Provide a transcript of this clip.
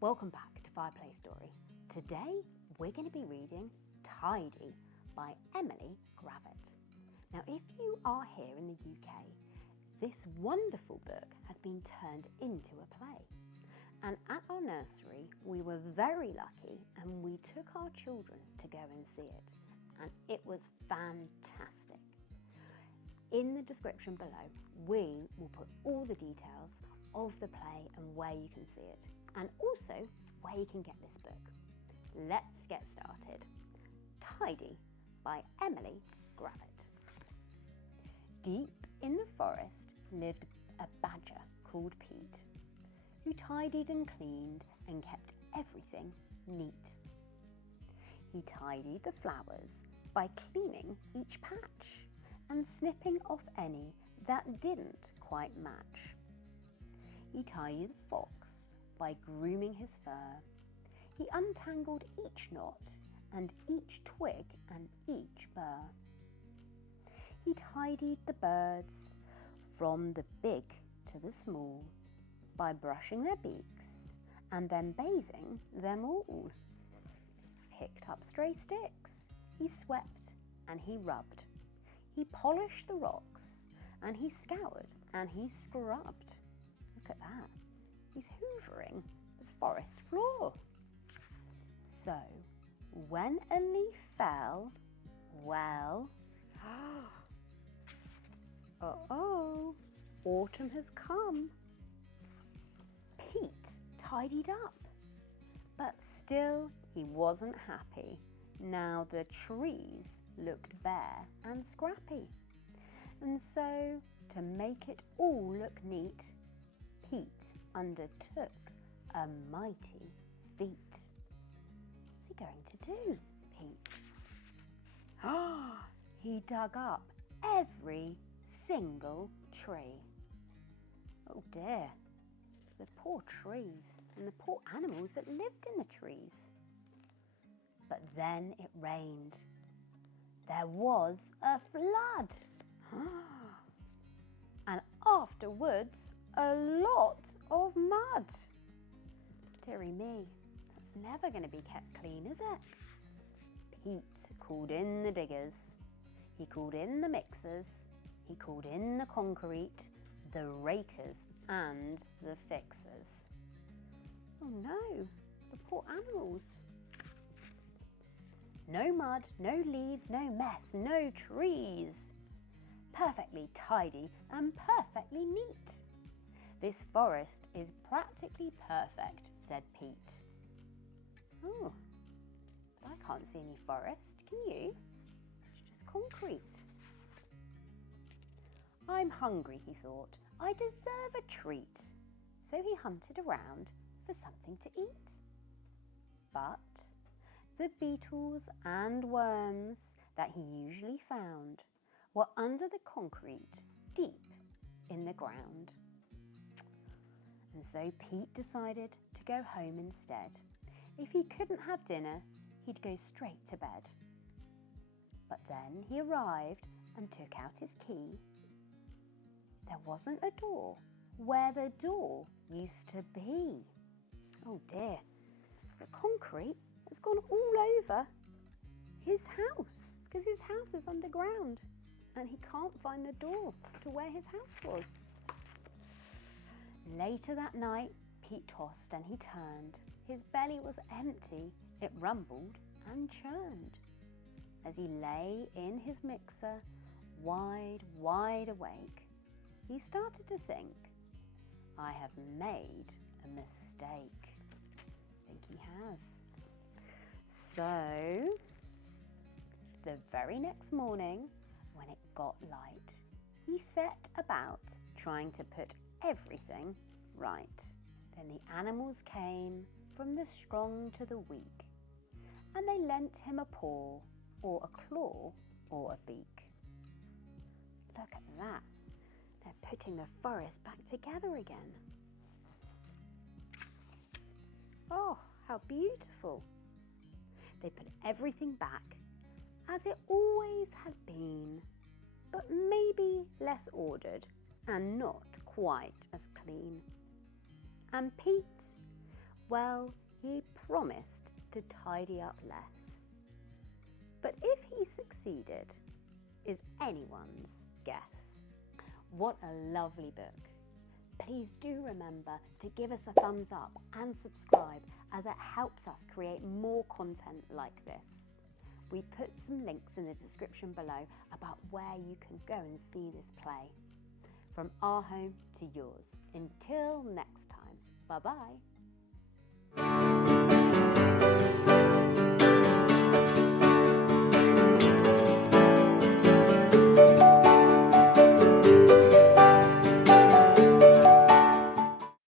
Welcome back to Fireplace Story. Today we're going to be reading Tidy by Emily Gravett. Now if you are here in the UK, this wonderful book has been turned into a play. And at our nursery we were very lucky and we took our children to go and see it. And it was fantastic. In the description below, we will put all the details of the play and where you can see it, and also where you can get this book. Let's get started. Tidy by Emily Gravett. Deep in the forest lived a badger called Pete, who tidied and cleaned and kept everything neat. He tidied the flowers by cleaning each patch and snipping off any that didn't quite match. He tidied the fox by grooming his fur. He untangled each knot and each twig and each burr. He tidied the birds from the big to the small by brushing their beaks and then bathing them all. Picked up stray sticks, he swept and he rubbed. He polished the rocks and he scoured and he scrubbed. Look at that. He's hoovering the forest floor. So, when a leaf fell, well, uh-oh, autumn has come. Pete tidied up, but still he wasn't happy. Now the trees looked bare and scrappy. And so, to make it all look neat, Pete undertook a mighty feat. What's he going to do, Pete? He dug up every single tree. Oh dear, the poor trees and the poor animals that lived in the trees. But then it rained. There was a flood. And afterwards, a lot of mud. Dearie me, that's never going to be kept clean, is it? Pete called in the diggers. He called in the mixers. He called in the concrete, the rakers and the fixers. Oh no, the poor animals. No mud, no leaves, no mess, no trees. Perfectly tidy and perfectly neat. This forest is practically perfect, said Pete. Oh, but I can't see any forest, can you? It's just concrete. I'm hungry, he thought. I deserve a treat. So he hunted around for something to eat. But the beetles and worms that he usually found were under the concrete, deep in the ground. And so Pete decided to go home instead. If he couldn't have dinner, he'd go straight to bed. But then he arrived and took out his key. There wasn't a door where the door used to be. Oh dear, the concrete has gone all over his house because his house is underground and he can't find the door to where his house was. Later that night, Pete tossed and he turned. His belly was empty. It rumbled and churned. As he lay in his mixer, wide awake, he started to think, I have made a mistake. I think he has. So, the very next morning, when it got light, he set about trying to put everything right. Then the animals came, from the strong to the weak, and they lent him a paw, or a claw, or a beak. Look at that. They're putting the forest back together again. Oh, how beautiful. They put everything back as it always had been, but maybe less ordered and not quite as clean. And Pete Well, he promised to tidy up less. But if he succeeded is anyone's guess. What a lovely book. Please do remember to give us a thumbs up and subscribe, as it helps us create more content like this. We put some links in the description below about where you can go and see this play. From our home to yours. Until next time, bye-bye.